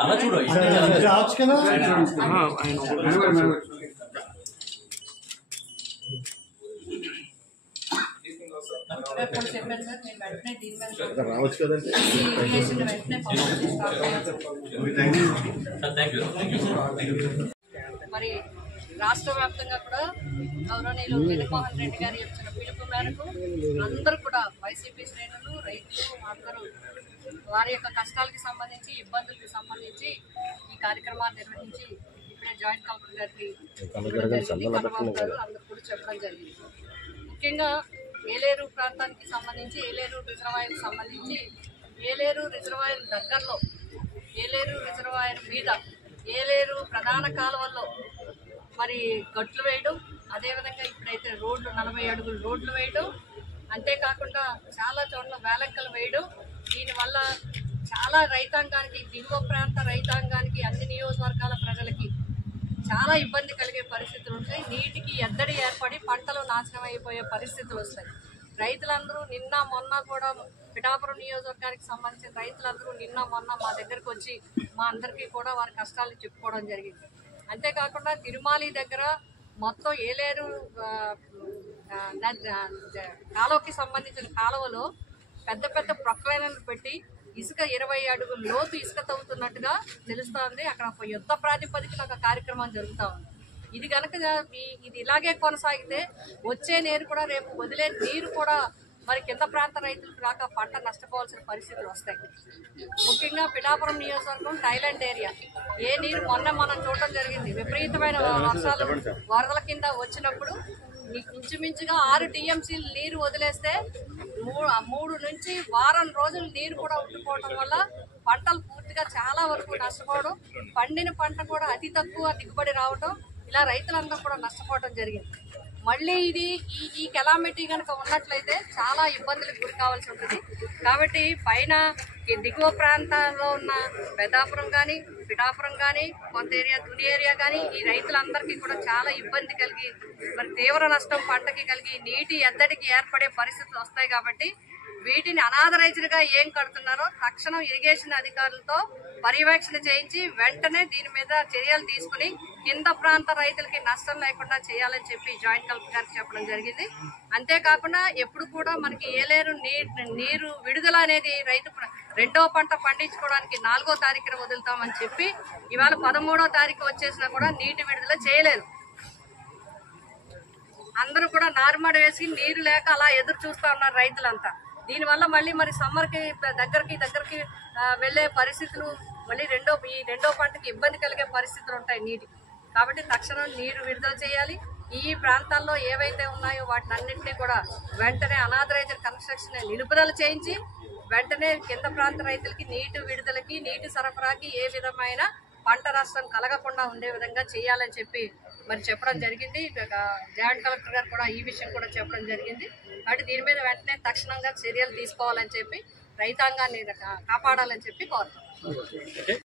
అలా చూడు రావచ్చు కదండి. మరి రాష్ట్ర వ్యాప్తంగా కూడా గౌరవనీయులు జగన్మోహన్ రెడ్డి గారి ఇచ్చిన పిలుపు మేరకు అందరూ కూడా వైసీపీ శ్రేణులు రైతులు అందరూ వారి యొక్క కష్టాలకు సంబంధించి ఇబ్బందులకు సంబంధించి ఈ కార్యక్రమాన్ని నిర్వహించి ఇప్పుడే జాయింట్ కలెక్టర్ గారికి అందరూ కూడా చెప్పడం జరిగింది. ముఖ్యంగా ఏలేరు ప్రాంతానికి సంబంధించి ఏలేరు రిజర్వాయర్కి సంబంధించి ఏలేరు రిజర్వాయర్ దగ్గరలో ఏలేరు రిజర్వాయర్ మీద ఏలేరు ప్రధాన కాలువల్లో మరి గట్లు వేయడం, అదేవిధంగా ఇప్పుడైతే రోడ్లు 40 అడుగులు రోడ్లు వేయడం, అంతేకాకుండా చాలా చోట్ల వేలంకలు వేయడం, దీనివల్ల చాలా రైతాంగానికి దిగువ ప్రాంత రైతాంగానికి అన్ని నియోజకవర్గాల ప్రజలకి చాలా ఇబ్బంది కలిగే పరిస్థితులు ఉంటాయి. నీటికి ఎద్దడి ఏర్పడి పంటలు నాశనం అయిపోయే పరిస్థితులు వస్తాయి. రైతులందరూ నిన్న మొన్న కూడా పిఠాపురం నియోజకవర్గానికి సంబంధించిన రైతులందరూ నిన్న మొన్న మా దగ్గరకు వచ్చి మా అందరికీ కూడా వారి కష్టాలు చెప్పుకోవడం జరిగింది. అంతేకాకుండా తిరుమాలి దగ్గర మొత్తం ఏలేరు కాలువకి సంబంధించిన కాలువలో పెద్ద పెద్ద ప్రొక్లైనర్లు పెట్టి ఇసుక 20 అడుగుల లోతు ఇసుక తవ్వుతున్నట్టుగా తెలుస్తోంది. అక్కడ ఒక యుద్ధ ప్రాతిపదికన ఒక కార్యక్రమం జరుగుతూ ఉంది. ఇది కనుక ఇది ఇలాగే కొనసాగితే వచ్చే నీరు కూడా రేపు వదిలే నీరు కూడా మరి కింద ప్రాంత రైతులకు రాక పంట నష్టపోవాల్సిన పరిస్థితులు వస్తాయి. ముఖ్యంగా పిఠాపురం నియోజకవర్గం థైలాండ్ ఏరియా ఏ నీరు మనం చూడటం జరిగింది. విపరీతమైన వర్షాలు వరదల కింద వచ్చినప్పుడు ఇంచుమించుగా 6 టీఎంసీలు నీరు వదిలేస్తే 3 నుంచి వారం రోజులు నీరు కూడా ఉండిపోవడం వల్ల పంటలు పూర్తిగా చాలా వరకు నష్టపోవడం, పండిన పంట కూడా అతి తక్కువ దిగుబడి రావడం, ఇలా రైతులందరూ కూడా నష్టపోవడం జరిగింది. మళ్ళీ ఇది ఈ కెలామిటీ కనుక ఉన్నట్లయితే చాలా ఇబ్బందులకు గురి కావాల్సి ఉంటుంది. కాబట్టి పైన దిగువ ప్రాంతాల్లో ఉన్న పెద్దాపురం కానీ పిఠాపురం కానీ కొంత ఏరియా తుని ఏరియా కానీ ఈ రైతులందరికీ కూడా చాలా ఇబ్బంది కలిగి మరి తీవ్ర నష్టం పంటకి కలిగి నీటి ఎద్దడికి ఏర్పడే పరిస్థితులు వస్తాయి. కాబట్టి వీటిని అనాథరైజ్డ్గా ఏం కడుతున్నారో తక్షణం ఇరిగేషన్ అధికారులతో పర్యవేక్షణ చేయించి వెంటనే దీని మీద చర్యలు తీసుకుని కింద ప్రాంత రైతులకి నష్టం లేకుండా చేయాలని చెప్పి జాయింట్ కలెక్టర్ గారికి చెప్పడం జరిగింది. అంతేకాకుండా ఎప్పుడు కూడా మనకి ఏలేరు నీరు విడుదల అనేది రైతు 2వ పంట పండించుకోవడానికి 4వ తారీఖున వదులుతామని చెప్పి ఇవాళ 13వ తారీఖు వచ్చేసినా కూడా నీటి విడుదల చేయలేదు. అందరూ కూడా నారుమడి వేసి నీరు లేక అలా ఎదురు చూస్తా ఉన్నారు రైతులంతా. దీనివల్ల మళ్ళీ మరి సమ్మర్కి దగ్గరికి వెళ్లే పరిస్థితులు మళ్ళీ ఈ రెండో పంటకి ఇబ్బంది కలిగే పరిస్థితులు ఉంటాయి నీటికి. కాబట్టి తక్షణం నీరు విడుదల చేయాలి. ఈ ప్రాంతాల్లో ఏవైతే ఉన్నాయో వాటినన్నింటినీ కూడా వెంటనే అనాథరైజ్డ్ కన్స్ట్రక్షన్ నిలుపుదల చేయించి వెంటనే కింద ప్రాంత రైతులకి నీటి విడుదలకి నీటి సరఫరాకి ఏ విధమైన పంట నష్టం కలగకుండా ఉండే విధంగా చేయాలని చెప్పి మరి చెప్పడం జరిగింది. జాయింట్ కలెక్టర్ గారు కూడా ఈ విషయం కూడా చెప్పడం జరిగింది. కాబట్టి దీని మీద వెంటనే తక్షణంగా చర్యలు తీసుకోవాలని చెప్పి రైతాంగాన్ని కాపాడాలని చెప్పి కోరుతున్నాం.